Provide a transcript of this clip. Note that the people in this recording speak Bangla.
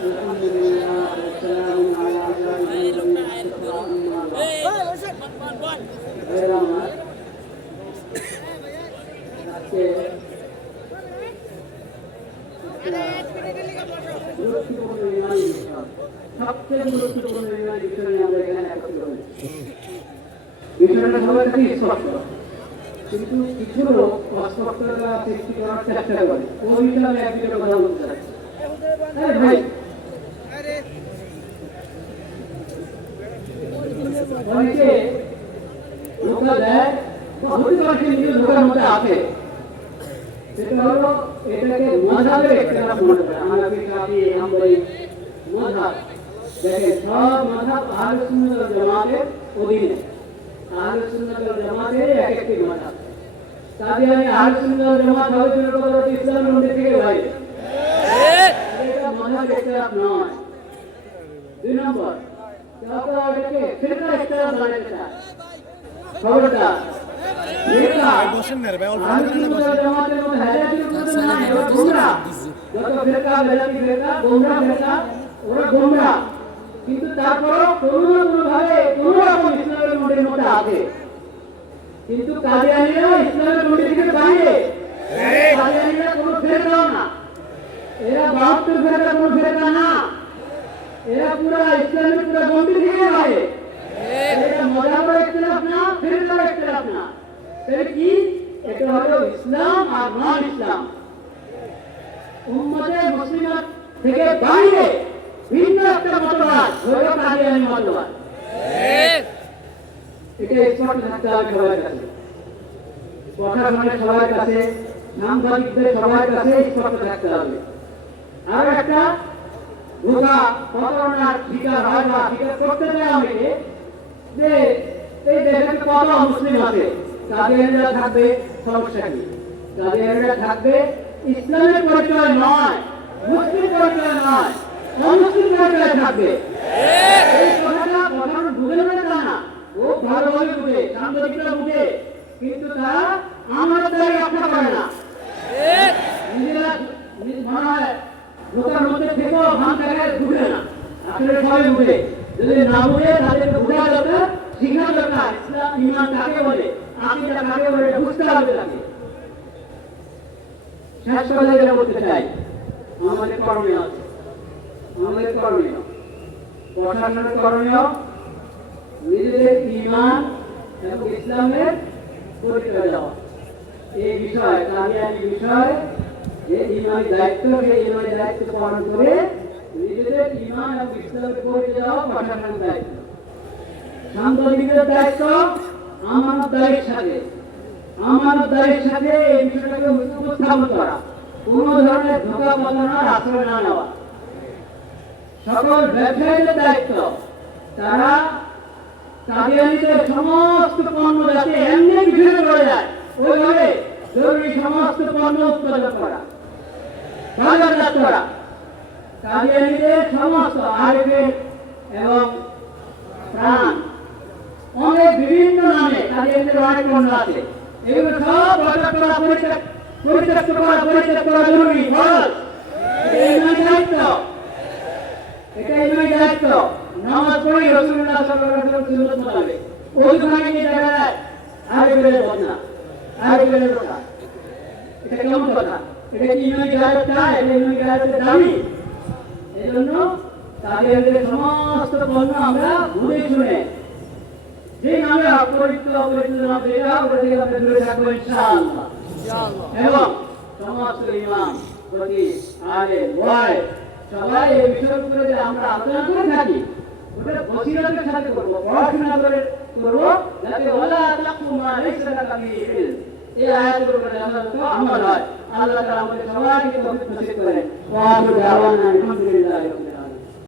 আলহামদুলিল্লাহ ওয়াসসালামু আলা আশরাফিল মুরসালিন। আজকে সবচেয়ে গুরুত্বপূর্ণ বিষয় নিয়ে আমরা এখানে একত্রিত হয়েছি। বিষয়টা সবার কাছে স্পষ্ট, কিন্তু কিছু লোক অস্পষ্টতা সৃষ্টি করার চেষ্টা করে। ওই বিষয়ে এক দুটো কথা বলতে চাচ্ছি। ভাই অনেকে ধোঁকা দেয় বা হতে পারে নিজের ধোঁকার মধ্যে আছে, সেটা হলো এটাকে মাযহাবের ইখতিলাফ মনে করে। হানাফি, শাফি, হাম্বলি মাযহাব, দেখেন সব মাযহাব আহলে সুন্নাত ওয়াল জামাতের অধীনে। আহলে সুন্নাত ওয়াল জামাতের এক একটি মাযহাব। কাদিয়ানী আহলে সুন্নাত ওয়াল জামাত হবে জনগণের ইসলামের মধ্যে থেকে বাইরে, এটা মাযহাব ইখতিলাফ নয়। দুই নম্বর, তারপর এটাকে ফিরকা ইখতিলাফ বানাতে চায়। খবরদার, বসেন না রে ভাই, অল্প জামাতের মধ্যে হাজারির মধ্যে না, ওরা গোমরাহ। যত ফিরকা বেলাতি ফিরকা গোমরাহ ফিরকা, ওরা গোমরাহ। কিন্তু তারপরও কোনো না কোনোভাবে কোনো রকম ইসলামের মধ্যে আছে। কিন্তু কাদিয়ানীরা ইসলামের মধ্যে থেকে বাইরে। কাদিয়ানীরা কোনো ফিরকাও না, এরা 72 ফিরকা কোনো ফিরকা না, এরা পুরা ইসলামের পুরা গণ্ডি থেকে বাইরে। এটা মাযহাবের ইখতিলাফ না, ফিরকার ইখতিলাফ না। তাহলে কি? এটা হলো ইসলাম আর নন ইসলাম। উম্মতে মুসলিমা থেকে বাইরে ভিন্ন একটা মতবাদ হলো কাদিয়ানী মতবাদ। এটা স্পষ্ট থাকতে হবে সবার কাছে, প্রশাসনের সবার কাছে, সাংবাদিকদের সবার কাছে স্পষ্ট থাকতে হবে। আর একটা ধোঁকা প্রতারণার শিকার হয় বা শিকার করতে দেয় আমাকে যে এই দেশে কত মুসলিম আছে, কাদিয়ানীরা থাকবে, সমস্যা কি? কাদিয়ানীরা থাকবে ইসলামের পরিচয় নয়, মুসলিম পরিচয় নয়, অমুসলিম পরিচয় থাকবে। এই কথাটা প্রশাসন বুঝে নেবে তা না, ও ভালোভাবে বুঝে, সাংবাদিকরা বুঝে, কিন্তু তারা আমানতদারি রক্ষা করে না। নিজেরা মনে হয় ধোঁকার মধ্যে থেকেও ভান থেকে বুঝে না, আসলে সবাই বুঝে। যদি না বুঝে তাদেরকে বোঝা দরকার, শিক্ষা দরকার, ইসলাম ঈমান কাকে বলে, আকীদা কাকে বলে, এটা বুঝতে হবে তাকে। শেষ কথা যেটা বলতে চাই, আমাদের করণীয় আছে, আমাদের করণীয়, প্রশাসনের করণীয়, নিজেদের ঈমান এবং ইসলামের পরিচয় দেওয়া। এই বিষয় কাদিয়ানী বিষয়, যে ঈমানি দায়িত্ব, সেই ঈমানি দায়িত্ব পালন করে নিজেদের ঈমান এবং ইসলামের পরিচয় দেওয়া প্রশাসনের দায়িত্ব। সাংবাদিকদের দায়িত্ব আমানতদারির সাথে এই বিষয়টাকে উপস্থাপন করা, কোনো ধরনের ধোঁকা প্রতারণার আশ্রয় না নেওয়া। সকল ব্যবসায়ীদের দায়িত্ব, তারা কাদিয়ানীদের সমস্ত পণ্য যাতে এমনি বিক্রি করে যায়, ওইভাবে জরুরি সমস্ত পণ্য উৎপাদন করা, বাজারজাত করা। কাদিয়ানীদের সমস্ত আরিফিন এবং প্রাণ, অনেক বিভিন্ন নামে কাদিয়ানীদের অনেক পণ্য আছে, এগুলো সব বাজার করা, পরিত্যাগ করা জরুরি, ফরজ। এটা ইমানি দায়িত্ব, এটা ইমানি দায়িত্ব। নামাজ পড়ি রাসূলুল্লাহ সাল্লাল্লাহু আলাইহি ওয়াসাল্লাম সুন্নাত মোতাবেক, ওই সময় কি দেখা যায় আরিফিনের বদনা, আরিফিনের কথা, এটা কেমন কথা? এটা কি ইমানি দায়িত্ব? এটা ইমানি দায়িত্বের দাবি। এই জন্য কাদিয়ানীদের সমস্ত পণ্য আমরা বুঝে শুনে, যে নামে অপরিচিত নাম যেটা, ওটা থেকে আমরা দূরে থাকবো ইনশাআল্লাহ। এবং সমস্ত ইমাম, খতিব, আলেম, ওয়াইজ সবাই এই বিষয়ের উপরে যে আমরা আলোচনা করে থাকি, ওটা বসিরতের সাথে করবো, পড়াশোনা করে করবো, যাতে ওয়ালা তাকফু মা লাইসা লাকা বিহি ইলম, এই আয়াতের উপরে যথাযথ আমল হয়। আল্লাহ তাআলা আমাদের সবাইকে তৌফিক নসিব করেন। ওয়া আখিরু দাওয়ানা আলহামদুলিল্লাহি।